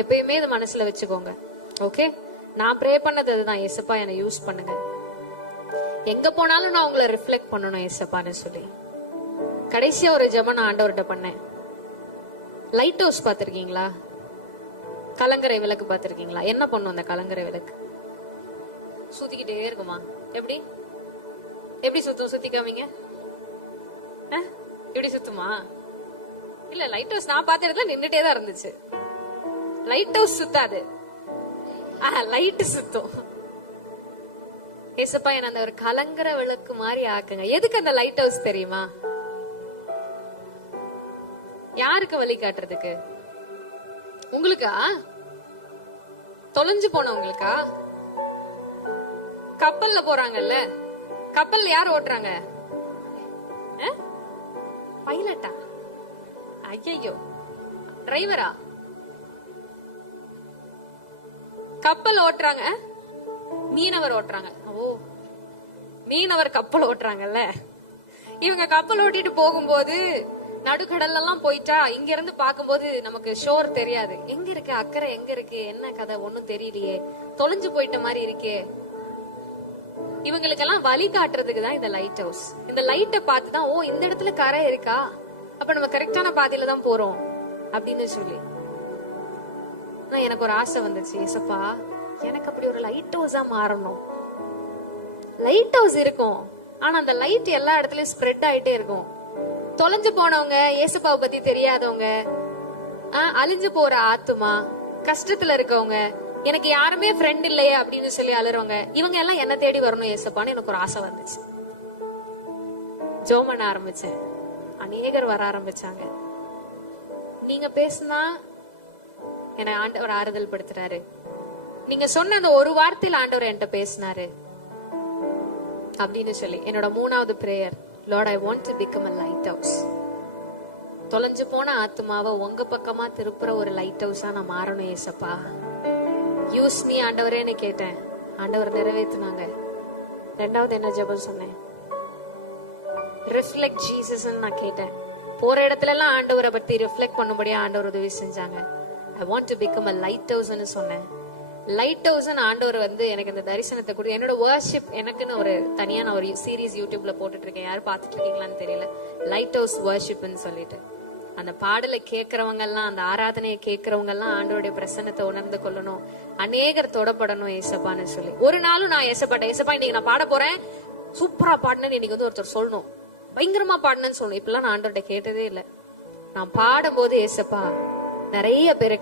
எப்பயுமே இது மனசுல வச்சுக்கோங்க. ஓகே, நான் ப்ரே பண்ணது அதுதான், ஏசப்பா என்னை யூஸ் பண்ணுங்க. எங்க போனாலும் நான் உங்களை ரிஃப்ளெக்ட் பண்ணணும் ஏசப்பான்னு சொல்லி. கடைசியா ஒரு ஜெபம் நான் ஆண்டவர்கிட்ட பண்ணேன். லைட் ஹவுஸ் பாத்திருக்கீங்களா? கலங்கரை விளக்கு பாத்திருக்கீங்களா? என்ன பண்ணும் அந்த கலங்கரை விளக்கு? சுத்திக்கிட்டே இருக்குமா? எப்படி எப்படி சுத்தும்? சுத்திக்காமீங்க. எப்படி சுத்துமா? இல்ல, லைட் ஹவுஸ் நான் பார்த்த இடத்துல நின்றுட்டே தான் இருந்துச்சு. லைட் ஹவுஸ் சுத்தாது, லைட் சுத்தும். ஏசப்பா என்ன அந்த ஒரு கலங்கர விளக்கு மாதிரி ஆக்குங்க. எதுக்கு அந்த லைட் ஹவுஸ் தெரியுமா? யாருக்கு வழி காட்டுறதுக்கு? உங்களுக்கா? தொலைஞ்சு போனவங்களுக்கா? கப்பல்ல போறாங்கல்ல, கப்பல் யார் ஓட்டுறாங்க? பைலட்டா? ஐயோ, டிரைவரா? கப்பல் ஓட்டுறாங்க, மீனவர் ஓட்டுறாங்க. ஓ, மீனவர் கப்பல் ஓட்டுறாங்கல்ல. இவங்க கப்பல் ஓட்டிட்டு போகும்போது நடுக்கடல்ல எல்லாம் போயிட்டா இங்க இருந்து பாக்கும்போது நமக்கு ஷோர் தெரியாது. எங்க இருக்கு அக்கறை, எங்க இருக்கு, என்ன கதை ஒன்னும் தெரியலையே, தொலைஞ்சு போயிட்ட மாதிரி இருக்கே. இவங்களுக்கெல்லாம் வழி காட்டுறதுக்கு தான் இந்த லைட் ஹவுஸ். இந்த லைட்டை பார்த்துதான், ஓ இந்த இடத்துல கரை இருக்கா, அப்ப நம்ம கரெக்டான பாதையில தான் போறோம் அப்படின்னு சொல்லி. எனக்கு ஒரு ஆசை வந்துச்சு, ஏசப்பா எனக்கு அப்படி ஒரு லைட் ஹவுஸா மாறணும். லைட் ஹவுஸ் இருக்கும், ஆனா அந்த லைட் எல்லா இடத்துலயும் ஸ்ப்ரெட் ஆயிட்டே இருக்கும். தொலைஞ்சு போனவங்க, ஏசப்பாவை பத்தி தெரியாதவங்க, அழிஞ்சு போற ஆத்துமா, கஷ்டத்துல இருக்கவங்க, எனக்கு யாருமே ஃப்ரெண்ட் இல்லையே அப்படின்னு சொல்லி அழுறவங்க, இவங்க எல்லாம் என்ன தேடி வரணும் ஏசப்பான்னு எனக்கு ஒரு ஆசை வந்துச்சு. ஜெபம் பண்ண ஆரம்பிச்சேன். அநேகர் வர ஆரம்பிச்சாங்க. நீங்க பேசினா என்னை ஆண்டவர் ஆறுதல் படுத்துறாரு. நீங்க சொன்ன அந்த ஒரு வார்த்தையில் ஆண்டவர் என்கிட்ட பேசினாரு அப்படின்னு சொல்லி என்னோட 3வது prayer, Lord I want to become a light house. தொலைஞ்சு போன ஆத்மாவை உங்க பக்கமா திருப்புற ஒரு லைட் ஹவுஸா நான் மாறணும் ஏசப்பா. யூஸ் மீ ஆண்டவரேன்னு கேட்டேன். ஆண்டவர் நிறைவேற்றினாங்க. 2வது என்ன ஜெபம் சொன்னேன்? ரிஃப்ளெக்ட் ஜீசஸ் நான் கேட்டேன். போற இடத்துல எல்லாம் ஆண்டவரை பத்தி ரிஃப்ளெக்ட் பண்ணும்படியா ஆண்டவர் உதவி செஞ்சாங்க. I want to become a light ஹவுஸ்னு சொன்னேன். லைட் ஹவுஸ் ஆண்டவர் எனக்கு இந்த தரிசனத்தை கூட, என்னோட வர்ஷிப் எனக்குன்னு ஒரு தனியா நான் ஒரு சீரீஸ் யூடியூப்ல போட்டுட்டு இருக்கேன். யாரும் பாத்துட்டு இருக்கீங்களான்னு தெரியல. லைட் ஹவுஸ் வர்ஷிப்னு சொல்லிட்டு அந்த பாடலை கேட்கறவங்க எல்லாம், அந்த ஆராதனையை கேட்கறவங்க எல்லாம் ஆண்டவருடைய பிரசன்னத்தை உணர்ந்து கொள்ளணும், அநேகர் தொடப்படணும் ஏசப்பான்னு சொல்லி. ஒரு நாளும் நான் ஏசப்பாட்ட, ஏசப்பா இன்னைக்கு நான் பாட போறேன், சூப்பரா பாடினேன்னு இன்னைக்கு ஒருத்தர் சொல்லணும், பயங்கரமா பாடினேன்னு சொல்லணும். இப்பெல்லாம் நான் ஆண்டவர்கிட்ட கேட்டதே இல்லை. நான் பாடும் போது ஏசப்பா நிறைய பேரை